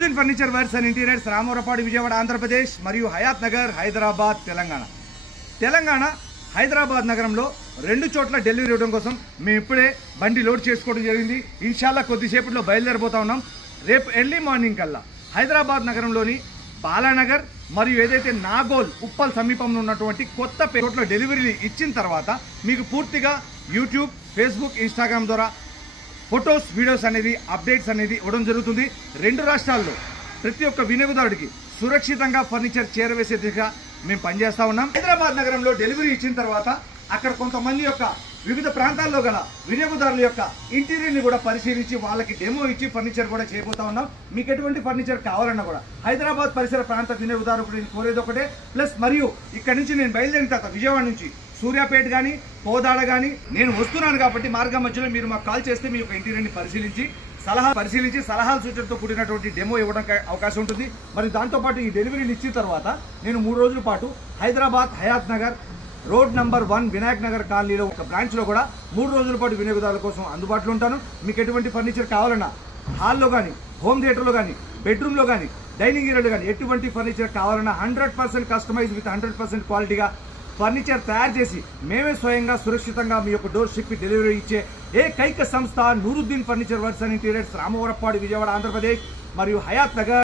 Furniture works and interiors Ramavarapadu Vijayawada Andhra Pradesh మరియు హయాత్ నగర్ హైదరాబాద్ తెలంగాణ హైదరాబాద్ నగరంలో రెండు చోట్ల డెలివరీ ఇవ్వడం కోసం మేము ఇప్పుడే బండి లోడ్ చేసుకోవడం జరిగింది. ఇన్షాల్లా కొద్దిసేపట్లో బయలుదేరిపోతా ఉన్నాం. రేపు ఎర్లీ మార్నింగ్ కల్లా హైదరాబాద్ నగరంలోని బాలానగర్ మరియు ఏదైతే నాగోల్ ఉప్పల్ సమీపంలో ఉన్నటువంటి కొత్త చోట్ల డెలివరీ ఇచ్చిన తర్వాత మీకు పూర్తిగా యూట్యూబ్, ఫేస్బుక్, ఇన్స్టాగ్రామ్ ద్వారా ఫొటోస్, వీడియోస్ అనేది అప్డేట్స్ అనేది ఇవ్వడం జరుగుతుంది. రెండు రాష్ట్రాల్లో ప్రతి ఒక్క వినియోగదారుడికి సురక్షితంగా ఫర్నిచర్ చేరవేసే దిశగా మేము పనిచేస్తా ఉన్నాం. హైదరాబాద్ నగరంలో డెలివరీ ఇచ్చిన తర్వాత అక్కడ కొంతమంది యొక్క వివిధ ప్రాంతాల్లో గల వినియోగదారుల యొక్క ఇంటీరియర్ని కూడా పరిశీలించి వాళ్ళకి డెమో ఇచ్చి ఫర్నిచర్ కూడా చేయబోతా ఉన్నాం. మీకు ఎటువంటి ఫర్నిచర్ కావాలన్నా కూడా హైదరాబాద్ పరిసర ప్రాంత వినియోగదారులకు నేను కోరేది ఒకటే ప్లస్, మరియు ఇక్కడ నుంచి నేను బయలుదేరిన తర్వాత విజయవాడ నుంచి సూర్యాపేట కానీ కోదాడ కానీ నేను వస్తున్నాను కాబట్టి మార్గం మధ్యలో మీరు మాకు కాల్ చేస్తే మీ యొక్క ఇంటీరియర్ని పరిశీలించి సలహాల సూచనతో కూడినటువంటి డెమో ఇవ్వడానికి అవకాశం ఉంటుంది. మరి దాంతోపాటు ఈ డెలివరీని ఇచ్చిన తర్వాత నేను 3 రోజుల పాటు హైదరాబాద్ హయాత్ నగర్ రోడ్ నంబర్ 1 వినాయక్ నగర్ కాలనీలో ఒక బ్రాంచ్లో కూడా 3 రోజుల పాటు వినియోగదారుల కోసం అందుబాటులో ఉంటాను. మీకు ఎటువంటి ఫర్నిచర్ కావాలన్నా హాల్లో కానీ, హోమ్ థియేటర్లో కానీ, బెడ్రూమ్లో కానీ, డైనింగ్ ఏరియాలో కానీ ఎటువంటి ఫర్నిచర్ కావాలన్నా 100% కస్టమైజ్ విత్ 100% క్వాలిటీగా ఫర్నిచర్ తయారు చేసి మేమే స్వయంగా సురక్షితంగా మీ యొక్క డోర్ స్టెప్కి డెలివరీ ఇచ్చే ఏకైక సంస్థ Nooruddin furniture works and interiors Ramavarapadu Vijayawada Andhra Pradesh మరియు హయాత్ నగర్.